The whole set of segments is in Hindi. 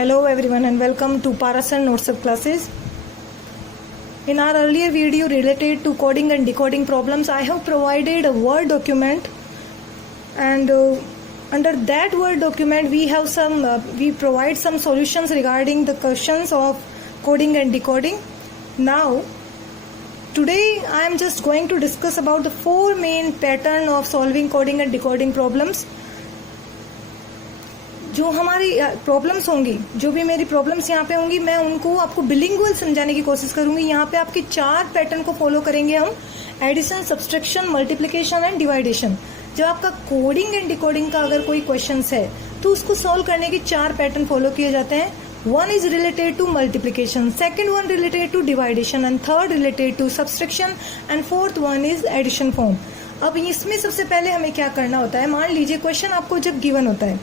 Hello everyone and welcome to Parasan Notes of Classes. In our earlier video related to coding and decoding problems, I have provided a Word document, and under that Word document we provide some solutions regarding the questions of coding and decoding. Now today I am just going to discuss about the four main pattern of solving coding and decoding problems. जो हमारी प्रॉब्लम्स होंगी, जो भी मेरी प्रॉब्लम्स यहाँ पे होंगी, मैं उनको आपको बिलिंगुअल समझाने की कोशिश करूंगी. यहाँ पे आपके चार पैटर्न को फॉलो करेंगे हम: एडिशन, सब्सट्रैक्शन, मल्टीप्लिकेशन एंड डिवाइडेशन. जब आपका कोडिंग एंड डिकोडिंग का अगर कोई क्वेश्चन है तो उसको सॉल्व करने के चार पैटर्न फॉलो किए जाते हैं. One is related to multiplication, second one related to division and third related to subtraction and fourth one is addition form. अब इसमें सबसे पहले हमें क्या करना होता है, मान लीजिए क्वेश्चन आपको जब गिवन होता है,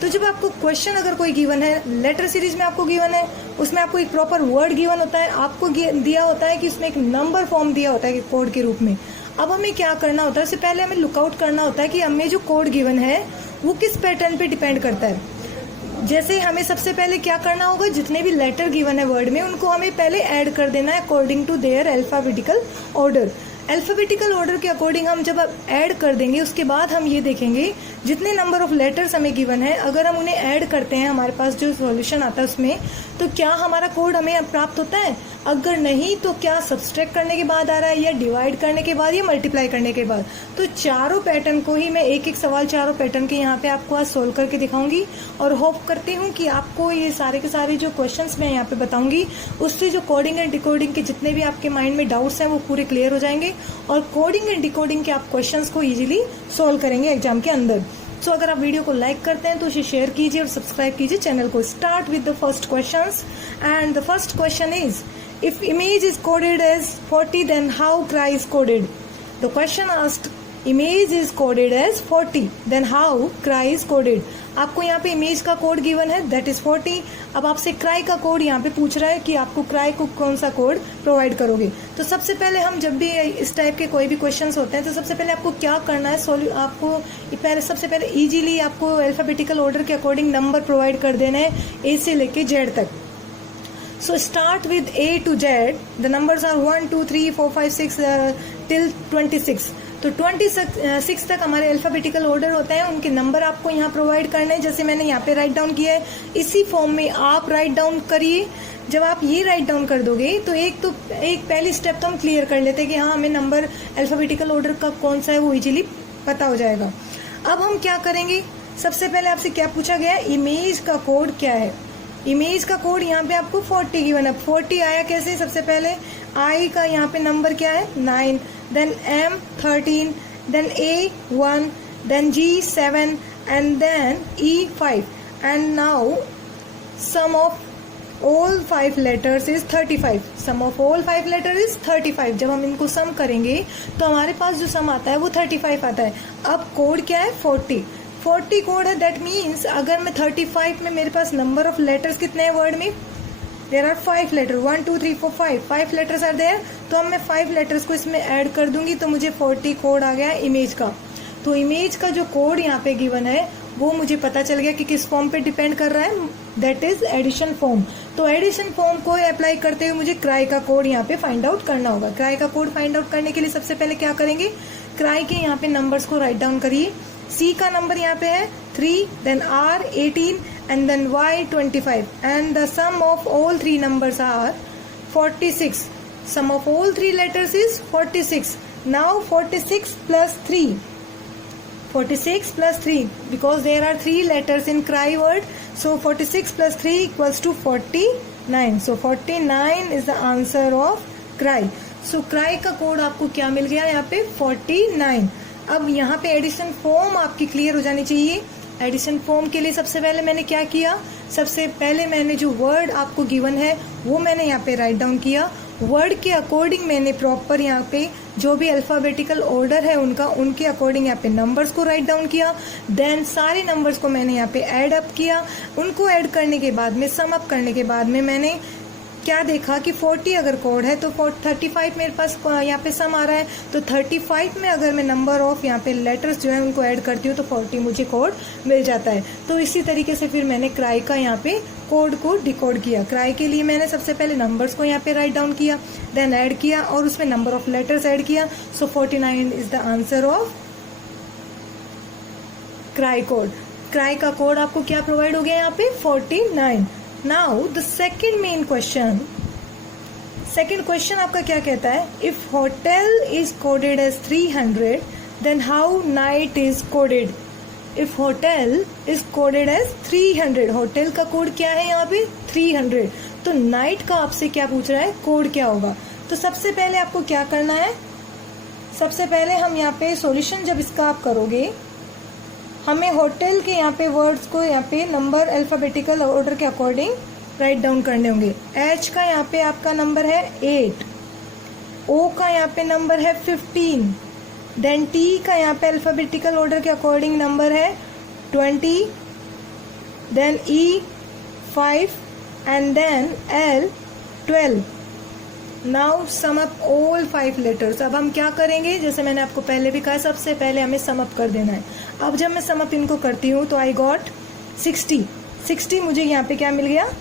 तो जब आपको क्वेश्चन अगर कोई गिवन है, लेटर सीरीज में आपको गिवन है, उसमें आपको एक प्रॉपर वर्ड गिवन होता है, आपको दिया होता है कि उसमें एक नंबर फॉर्म दिया होता है कोड के रूप में. अब हमें क्या करना होता है, उससे पहले हमें लुकआउट करना होता है कि हमें जो कोड गिवन है वो किस पैटर्न पे डिपेंड करता है. जैसे हमें सबसे पहले क्या करना होगा, जितने भी लेटर गिवन है वर्ड में उनको हमें पहले ऐड कर देना है according to their alphabetical order. Alphabetical order के अकॉर्डिंग हम जब ऐड कर देंगे, उसके बाद हम ये देखेंगे जितने नंबर ऑफ लेटर्स हमें गिवन है, अगर हम उन्हें ऐड करते हैं हमारे पास जो सॉल्यूशन आता है उसमें, तो क्या हमारा कोड हमें प्राप्त होता है. अगर नहीं तो क्या सब्सट्रैक्ट करने के बाद आ रहा है, या डिवाइड करने के बाद, या मल्टीप्लाई करने के बाद. तो चारों पैटर्न को ही मैं एक एक सवाल चारों पैटर्न के यहाँ पे आपको आज सोल्व करके दिखाऊंगी, और होप करती हूँ कि आपको ये सारे के सारे जो क्वेश्चंस मैं यहाँ पे बताऊंगी उससे जो कोडिंग एंड डिकोडिंग के जितने भी आपके माइंड में डाउट्स हैं वो पूरे क्लियर हो जाएंगे, और कोडिंग एंड डिकोडिंग के आप क्वेश्चंस को इजीली सोल्व करेंगे एग्जाम के अंदर. सो अगर आप वीडियो को लाइक करते हैं तो उसे शेयर कीजिए और सब्सक्राइब कीजिए चैनल को. Start with the first questions, and the first question is, if image is coded as 40 then how cry is coded. The question asked, image is coded as 40 then how cry is coded. आपको यहाँ पे इमेज का कोड गिवन है दैट इज 40. अब आपसे क्राई का कोड यहाँ पे पूछ रहा है कि आपको क्राई को कौन सा कोड प्रोवाइड करोगे. तो सबसे पहले हम जब भी इस टाइप के कोई भी क्वेश्चंस होते हैं तो सबसे पहले आपको क्या करना है, आपको सबसे पहले इजीली आपको अल्फाबेटिकल ऑर्डर के अकॉर्डिंग नंबर प्रोवाइड कर देना है ए से लेके जेड तक. So start with A to Z. The numbers are 1, 2, 3, 4, 5, 6 till 26. तो 26 तक हमारे अल्फाबेटिकल ऑर्डर होते हैं, उनके नंबर आपको यहाँ प्रोवाइड करने हैं. जैसे मैंने यहाँ पे राइट डाउन किया है, इसी फॉर्म में आप राइट डाउन करिए. जब आप ये राइट डाउन कर दोगे तो एक पहली स्टेप तो हम क्लियर कर लेते हैं कि हाँ हमें नंबर अल्फाबेटिकल ऑर्डर का कौन सा है वो इजीली पता हो जाएगा. अब हम क्या करेंगे, सबसे पहले आपसे क्या पूछा गया, इमेज का कोड क्या है. इमेज का कोड यहाँ पे आपको 40 गिवन है. 40 आया कैसे, सबसे पहले आई का यहाँ पे नंबर क्या है 9, then M 13, then A 1, then G 7 and then E 5, and now sum of all 5 letters is 35. Sum of all 5 letter is 35. जब हम इनको सम करेंगे तो हमारे पास जो सम आता है वो 35 आता है. अब कोड क्या है 40 कोड है. दैट मीन्स अगर मैं 35 में मेरे पास नंबर ऑफ लेटर्स कितने हैं वर्ड में, there are 5 letter, 1 2 3 4 5 letters are there. तो अब मैं 5 लेटर्स को इसमें ऐड कर दूंगी तो मुझे 40 कोड आ गया इमेज का. तो इमेज का जो कोड यहाँ पे गिवन है वो मुझे पता चल गया कि किस फॉर्म पे डिपेंड कर रहा है, दैट इज एडिशन फॉर्म. तो एडिशन फॉर्म को अप्लाई करते हुए मुझे क्राई का कोड यहाँ पे फाइंड आउट करना होगा. क्राई का कोड फाइंड आउट करने के लिए सबसे पहले क्या करेंगे, क्राई के यहाँ पे नंबर्स को राइट डाउन करिए. C का नंबर यहाँ पे है 3, then R 18 and then Y 25, and the sum of all 3 numbers are 46. Sum of all 3 letters is 46. Now 46 plus 3 because there are 3 letters in cry word, so 46 plus 3 equals to 49. So 49 is the answer of cry. So cry का कोड आपको क्या मिल गया यहाँ पे 49. अब यहाँ पे एडिशन फॉर्म आपकी क्लियर हो जानी चाहिए. एडिशन फॉर्म के लिए सबसे पहले मैंने क्या किया, सबसे पहले मैंने जो वर्ड आपको गिवन है वो मैंने यहाँ पे राइट डाउन किया. वर्ड के अकॉर्डिंग मैंने प्रॉपर यहाँ पे जो भी अल्फाबेटिकल ऑर्डर है उनके अकॉर्डिंग यहाँ पे नंबर्स को राइट डाउन किया. देन सारे नंबर्स को मैंने यहाँ पे ऐड अप किया. उनको ऐड करने के बाद में, सम अप करने के बाद में मैंने क्या देखा कि 40 अगर कोड है तो 35 मेरे पास यहाँ पे सम आ रहा है, तो 35 में अगर मैं नंबर ऑफ यहाँ पे लेटर्स जो है उनको ऐड करती हूँ तो 40 मुझे कोड मिल जाता है. तो इसी तरीके से फिर मैंने क्राई का यहाँ पे कोड को डिकोड किया। क्राई के लिए मैंने सबसे पहले नंबर्स को यहाँ पे राइट डाउन किया, देन ऐड किया और उसमें नंबर ऑफ लेटर्स ऐड किया। So 49 is the answer of cry code. Cry का कोड आपको क्या प्रोवाइड हो गया यहाँ पे 49। Now the second main question, second question आपका क्या कहता है, if hotel is coded as 300 then how night is coded. If hotel is coded as 300, hotel का कोड क्या है यहाँ पे 300, तो नाइट का आपसे क्या पूछ रहा है, कोड क्या होगा। तो सबसे पहले आपको क्या करना है, सबसे पहले हम यहाँ पे सॉल्यूशन जब इसका आप करोगे, हमें होटल के यहाँ पे वर्ड्स को यहाँ पे नंबर अल्फाबेटिकल ऑर्डर के अकॉर्डिंग राइट डाउन करने होंगे। एच का यहाँ पे आपका नंबर है 8, ओ का यहाँ पे नंबर है 15, देन टी का यहाँ पे अल्फाबेटिकल ऑर्डर के अकॉर्डिंग नंबर है 20, then E 5 and then L 12। Now sum up all 5 letters. अब हम क्या करेंगे, जैसे मैंने आपको पहले भी कहा, सबसे पहले हमें सम अप कर देना है। अब जब मैं सम अप इनको करती हूँ तो आई गॉट 60 मुझे यहाँ पे क्या मिल गया,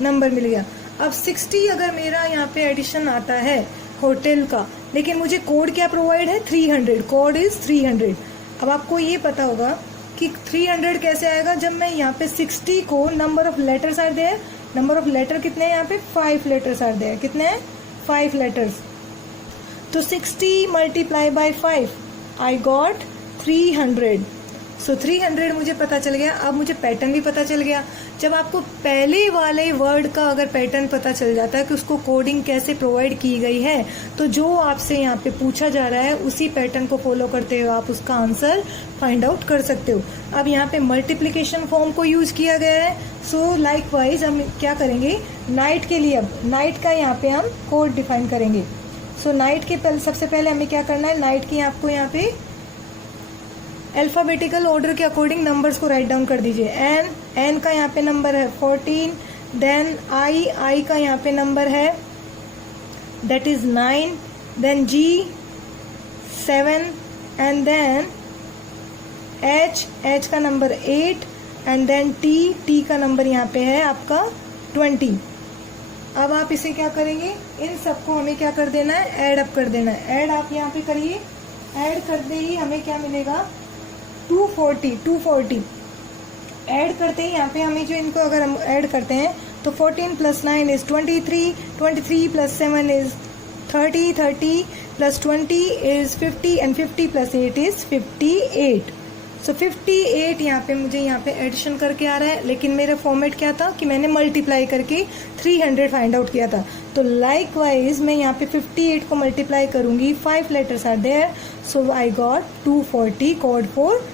नंबर मिल गया। अब 60 अगर मेरा यहाँ पे एडिशन आता है होटल का, लेकिन मुझे कोड क्या प्रोवाइड है 300, कोड इज 300। अब आपको ये पता होगा कि 300 कैसे आएगा, जब मैं यहाँ पे 60 को number of letters are there, number of letter कितने हैं यहाँ पे 5 लेटर्स आर देयर, कितने हैं 5 लेटर्स। तो 60 मल्टीप्लाई बाय 5 आई गॉट 300। सो 300 मुझे पता चल गया। अब मुझे पैटर्न भी पता चल गया। जब आपको पहले वाले वर्ड का अगर पैटर्न पता चल जाता है कि उसको कोडिंग कैसे प्रोवाइड की गई है, तो जो आपसे यहाँ पे पूछा जा रहा है उसी पैटर्न को फॉलो करते हुए आप उसका आंसर फाइंड आउट कर सकते हो। अब यहाँ पे मल्टीप्लिकेशन फॉर्म को यूज किया गया है। सो लाइकवाइज हम क्या करेंगे, नाइट के लिए, अब नाइट का यहाँ पे हम कोड डिफाइन करेंगे। सो नाइट के सबसे पहले हमें क्या करना है, नाइट की आपको यहाँ पे अल्फाबेटिकल ऑर्डर के अकॉर्डिंग नंबर्स को राइट डाउन कर दीजिए। एन का यहाँ पे नंबर है 14, देन आई का यहाँ पे नंबर है that is 9, then G 7 and then H का नंबर 8 एंड देन टी का नंबर यहाँ पे है आपका 20। अब आप इसे क्या करेंगे, इन सबको हमें क्या कर देना है, ऐड अप कर देना है। ऐड आप यहाँ पे करिए, ऐड करते ही हमें क्या मिलेगा 240। ऐड करते ही यहाँ पे हमें जो इनको अगर हम ऐड करते हैं तो 14 + 9 is 23, 23 + 7 is 30, 30 + 20 is 50 and 50 + 8 is 58। सो 58 यहाँ पे मुझे यहाँ पे एडिशन करके आ रहा है, लेकिन मेरा फॉर्मेट क्या था कि मैंने मल्टीप्लाई करके 300 फाइंड आउट किया था। तो लाइकवाइज मैं यहाँ पे 58 को मल्टीप्लाई करूंगी, 5 letters are there, so I got 240 code for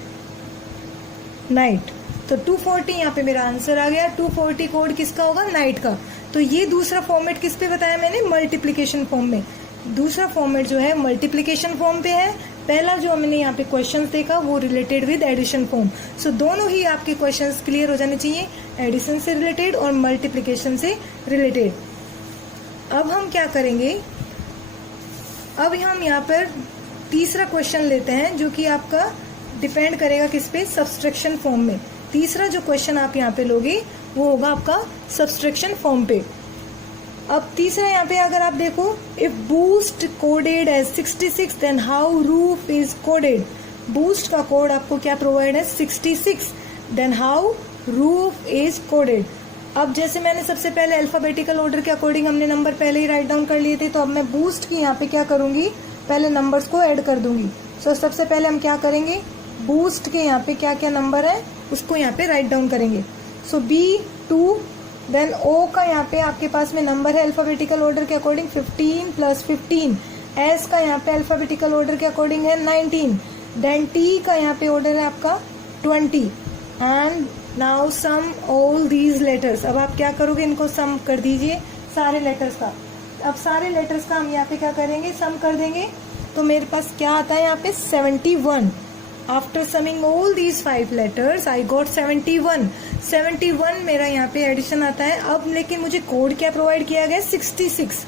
night. तो 240 यहाँ पे मेरा आंसर आ गया। 240 कोड किसका होगा, नाइट का। तो ये दूसरा फॉर्मेट किस पे बताया मैंने, मल्टीप्लिकेशन फॉर्म में। दूसरा फॉर्मेट जो है मल्टीप्लिकेशन फॉर्म पे है। पहला जो हमने यहाँ पे क्वेश्चंस देखा वो रिलेटेड विद एडिशन फॉर्म। सो दोनों ही आपके क्वेश्चंस क्लियर हो जाने चाहिए, एडिशन से रिलेटेड और मल्टीप्लिकेशन से रिलेटेड। अब हम क्या करेंगे, अब हम यहाँ पर तीसरा क्वेश्चन लेते हैं जो कि आपका डिपेंड करेगा किस पे, सब्सट्रैक्शन फॉर्म में। तीसरा जो क्वेश्चन आप यहाँ पे लोगे वो होगा आपका सब्सट्रैक्शन फॉर्म पे। अब तीसरा यहाँ पे अगर आप देखो, if boost coded as 66 then how roof is coded. Boost का कोड आपको क्या प्रोवाइड है 66, then how roof is coded. अब जैसे मैंने सबसे पहले अल्फाबेटिकल ऑर्डर के अकॉर्डिंग हमने नंबर पहले ही राइट डाउन कर लिए थे, तो अब मैं बूस्ट की यहाँ पे क्या करूंगी, पहले नंबर्स को ऐड कर दूंगी। सो सबसे पहले हम क्या करेंगे, बूस्ट के यहाँ पे क्या क्या नंबर है उसको यहाँ पे राइट डाउन करेंगे। सो B2, देन O का यहाँ पे आपके पास में नंबर है अल्फाबेटिकल ऑर्डर के अकॉर्डिंग 15 + 15, S का यहाँ पे अल्फाबेटिकल ऑर्डर के अकॉर्डिंग है 19, देन T का यहाँ पे ऑर्डर है आपका 20 and now sum all these letters. अब आप क्या करोगे, इनको सम कर दीजिए सारे लेटर्स का। अब सारे लेटर्स का हम यहाँ पे क्या करेंगे, सम कर देंगे। तो मेरे पास क्या आता है यहाँ पे 71। After summing all these 5 letters I got 71। 71 मेरा यहाँ पे एडिशन आता है। अब लेकिन मुझे कोड क्या प्रोवाइड किया गया, 66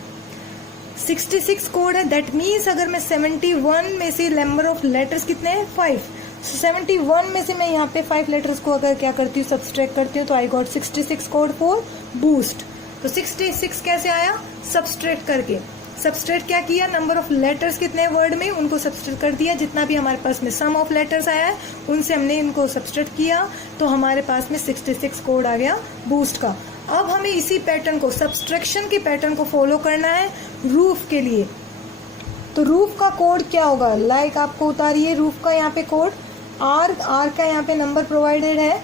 कोड है। दैट मीन्स अगर मैं 71 में से नंबर ऑफ लेटर्स कितने हैं 5, 71 में से मैं यहाँ पे 5 लेटर्स को अगर क्या करती हूँ, सब्सट्रैक्ट करती हूँ, तो I got 66 code for boost. तो 66 कैसे आया, सब्सट्रैक्ट करके। सब्सट्रैक्ट क्या किया, नंबर ऑफ लेटर्स कितने वर्ड में, उनको सब्सट्रैक्ट कर दिया। जितना भी हमारे पास में सम ऑफ लेटर्स आया है उनसे हमने इनको सब्सट्रैक्ट किया, तो हमारे पास में 66 कोड आ गया बूस्ट का। अब हमें इसी पैटर्न को, सब्सट्रैक्शन के पैटर्न को फॉलो करना है रूफ के लिए। तो रूफ का कोड क्या होगा, लाइक आपको उतारिए रूफ का यहाँ पे कोड। आर का यहाँ पे नंबर प्रोवाइडेड है,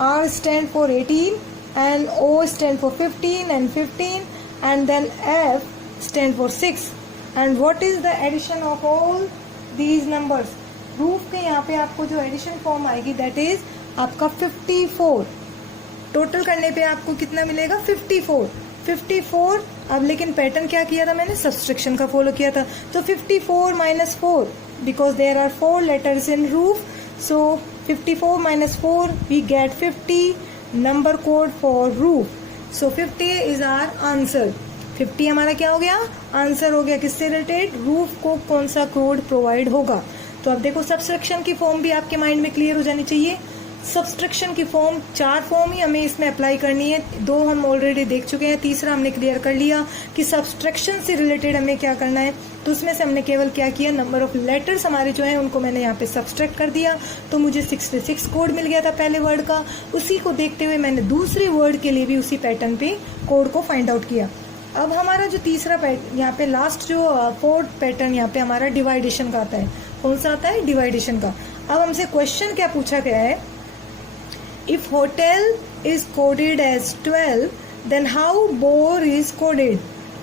R stand for 18 and O stand for 15 and 15 and then F stand for 6 and what is the addition of all these numbers। Roof के यहाँ पे आपको जो एडिशन फॉर्म आएगी दैट इज आपका 54। टोटल करने पे आपको कितना मिलेगा, 54। अब लेकिन पैटर्न क्या किया था मैंने, सब्सट्रैक्शन का फॉलो किया था। तो 54 minus 4 because there are 4 letters in roof, so 54 minus 4 we get 50 number code for roof. So 50 is our answer. 50 हमारा क्या हो गया, आंसर हो गया। किससे रिलेटेड, रूफ को कौन सा कोड प्रोवाइड होगा। तो अब देखो सब्सट्रैक्शन की फॉर्म भी आपके माइंड में क्लियर हो जानी चाहिए। सब्सट्रैक्शन की फॉर्म 4 फॉर्म ही हमें इसमें अप्लाई करनी है, 2 हम ऑलरेडी देख चुके हैं, तीसरा हमने क्लियर कर लिया कि सब्सट्रैक्शन से रिलेटेड हमें क्या करना है। तो उसमें से हमने केवल क्या किया, नंबर ऑफ लेटर्स हमारे जो हैं उनको मैंने यहाँ पे सब्सट्रैक्ट कर दिया, तो मुझे 66 कोड मिल गया था पहले वर्ड का। उसी को देखते हुए मैंने दूसरे वर्ड के लिए भी उसी पैटर्न पे कोड को फाइंड आउट किया। अब हमारा जो तीसरा पैटर्न यहाँ पे लास्ट जो 4th पैटर्न यहाँ पे हमारा डिवाइडेशन का आता है। कौन सा आता है, डिवाइडेशन का। अब हमसे क्वेश्चन क्या पूछा गया है, if hotel is coded as 12 then how bore is coded.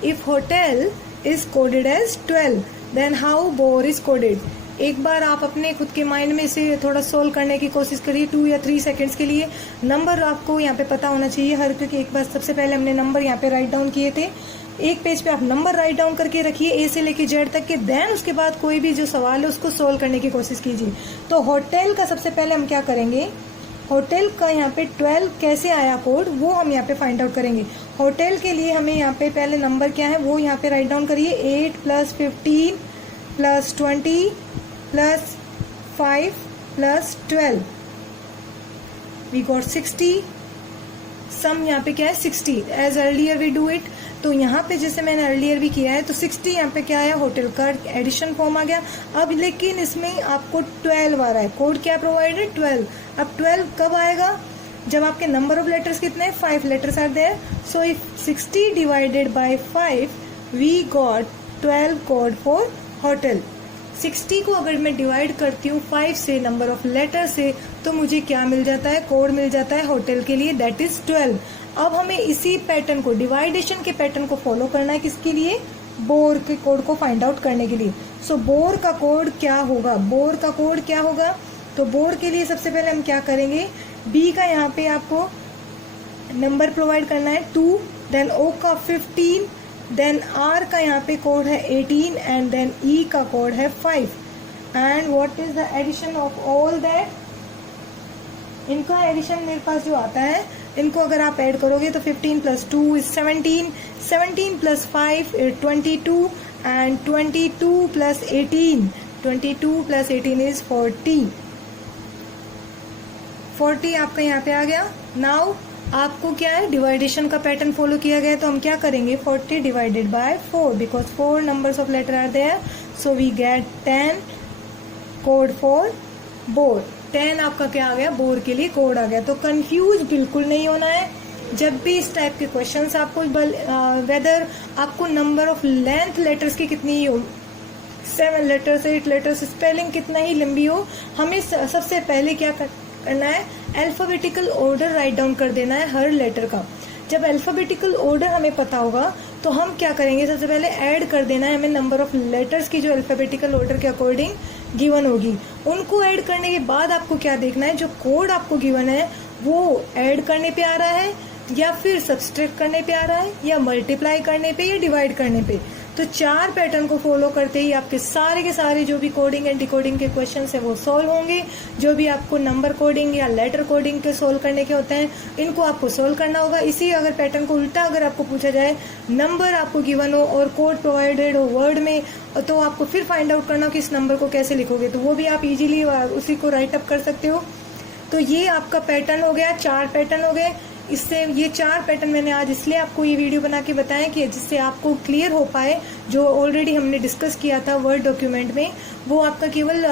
If hotel is coded as 12 then how bore is coded. एक बार आप अपने खुद के माइंड में इसे थोड़ा सोल्व करने की कोशिश करिए 2 या 3 सेकंड्स के लिए। नंबर आपको यहाँ पे पता होना चाहिए हर, क्योंकि एक बार सबसे पहले हमने नंबर यहाँ पे राइट डाउन किए थे। एक पेज पे आप नंबर राइट डाउन करके रखिए ए से लेके जेड तक के, देन उसके बाद कोई भी जो सवाल है उसको सोल्व करने की कोशिश कीजिए। तो होटल का सबसे पहले हम क्या करेंगे, होटल का यहाँ पे 12 कैसे आया कोड वो हम यहाँ पे फाइंड आउट करेंगे। होटल के लिए हमें यहाँ पे पहले नंबर क्या है वो यहाँ पे राइट डाउन करिए, 8 + 15 + 20 + 5 + 12 वी गॉट 60। सम यहाँ पे क्या है 60 as earlier we do it. तो यहाँ पे जैसे मैंने अर्लियर भी किया है तो 60 यहाँ पे क्या आया, होटल का एडिशन फॉर्म आ गया। अब लेकिन इसमें आपको 12 आ रहा है, कोड क्या प्रोवाइड है 12। अब 12 कब आएगा, जब आपके नंबर ऑफ लेटर्स कितने हैं, 5 letters are there. So if 60 divided by 5 we got 12 code for hotel. 60 को अगर मैं डिवाइड करती हूँ 5 से, नंबर ऑफ लेटर से, तो मुझे क्या मिल जाता है, कोड मिल जाता है होटल के लिए, दैट इज 12। अब हमें इसी पैटर्न को, डिवाइडेशन के पैटर्न को फॉलो करना है, किसके लिए, बोर के कोड को फाइंड आउट करने के लिए। सो बोर का कोड क्या होगा, बोर का कोड क्या होगा, तो बोर के लिए सबसे पहले हम क्या करेंगे, बी का यहाँ पे आपको नंबर प्रोवाइड करना है 2, देन ओ का 15, देन आर का यहाँ पे कोड है 18 एंड देन ई का कोड है 5 and what is the addition of all that. इनका एडिशन मेरे पास जो आता है, इनको अगर आप ऐड करोगे तो 15 + 2 इज 17, 17 + 5 इज 22 एंड 22 + 18, 22 + 18 इज 40। 40 आपका यहाँ पे आ गया। नाउ आपको क्या है, डिवाइडेशन का पैटर्न फॉलो किया गया, तो हम क्या करेंगे, 40 divided by 4 because 4 numbers of letter are there, so we get 10 code for bore. 10 आपका क्या आ गया, बोर के लिए कोड आ गया। तो कंफ्यूज बिल्कुल नहीं होना है जब भी इस टाइप के क्वेश्चंस आपको, वेदर आपको नंबर ऑफ लेंथ लेटर्स की कितनी ही हो, 7 लेटर्स 8 लेटर्स, स्पेलिंग कितना ही लंबी हो, हमें सबसे पहले क्या करना है, अल्फाबेटिकल ऑर्डर राइट डाउन कर देना है हर लेटर का। जब अल्फाबेटिकल ऑर्डर हमें पता होगा तो हम क्या करेंगे, सबसे पहले ऐड कर देना है हमें नंबर ऑफ लेटर्स की जो अल्फाबेटिकल ऑर्डर के अकॉर्डिंग गिवन होगी। उनको ऐड करने के बाद आपको क्या देखना है, जो कोड आपको गिवन है वो ऐड करने पे आ रहा है या फिर सब्सट्रैक्ट करने पे आ रहा है या मल्टीप्लाई करने पे या डिवाइड करने पे। तो 4 पैटर्न को फॉलो करते ही आपके सारे के सारे जो भी कोडिंग एंड डिकोडिंग के क्वेश्चंस है वो सॉल्व होंगे। जो भी आपको नंबर कोडिंग या लेटर कोडिंग के सोल्व करने के होते हैं, इनको आपको सोल्व करना होगा। इसी अगर पैटर्न को उल्टा अगर आपको पूछा जाए, नंबर आपको गिवन हो और कोड प्रोवाइडेड हो वर्ड में, तो आपको फिर फाइंड आउट करना हो कि इस नंबर को कैसे लिखोगे, तो वो भी आप इजीली उसी को राइट अप कर सकते हो। तो ये आपका पैटर्न हो गया, 4 पैटर्न हो गए। इससे ये 4 पैटर्न मैंने आज इसलिए आपको ये वीडियो बना के बताया कि जिससे आपको क्लियर हो पाए, जो ऑलरेडी हमने डिस्कस किया था वर्ड डॉक्यूमेंट में, वो आपका केवल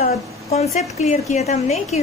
कॉन्सेप्ट क्लियर किया था हमने कि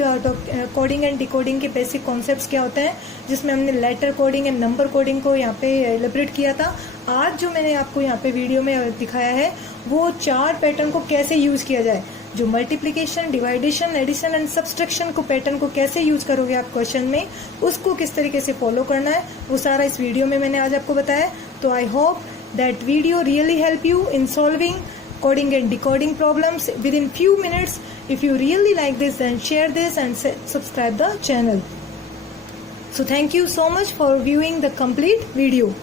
कोडिंग एंड डिकोडिंग के बेसिक कॉन्सेप्ट्स क्या होते हैं, जिसमें हमने letter coding and number coding को यहाँ पे एलिब्रेट किया था। आज जो मैंने आपको यहाँ पे वीडियो में दिखाया है, वो 4 पैटर्न को कैसे यूज किया जाए, जो multiplication, division, addition and subtraction को पैटर्न को कैसे यूज करोगे आप क्वेश्चन में, उसको किस तरीके से फॉलो करना है, वो सारा इस वीडियो में मैंने आज आपको बताया। तो I hope that video really help you in solving coding and decoding problems within few minutes. If you really like this, then share this and subscribe the channel. So thank you so much for viewing the complete video.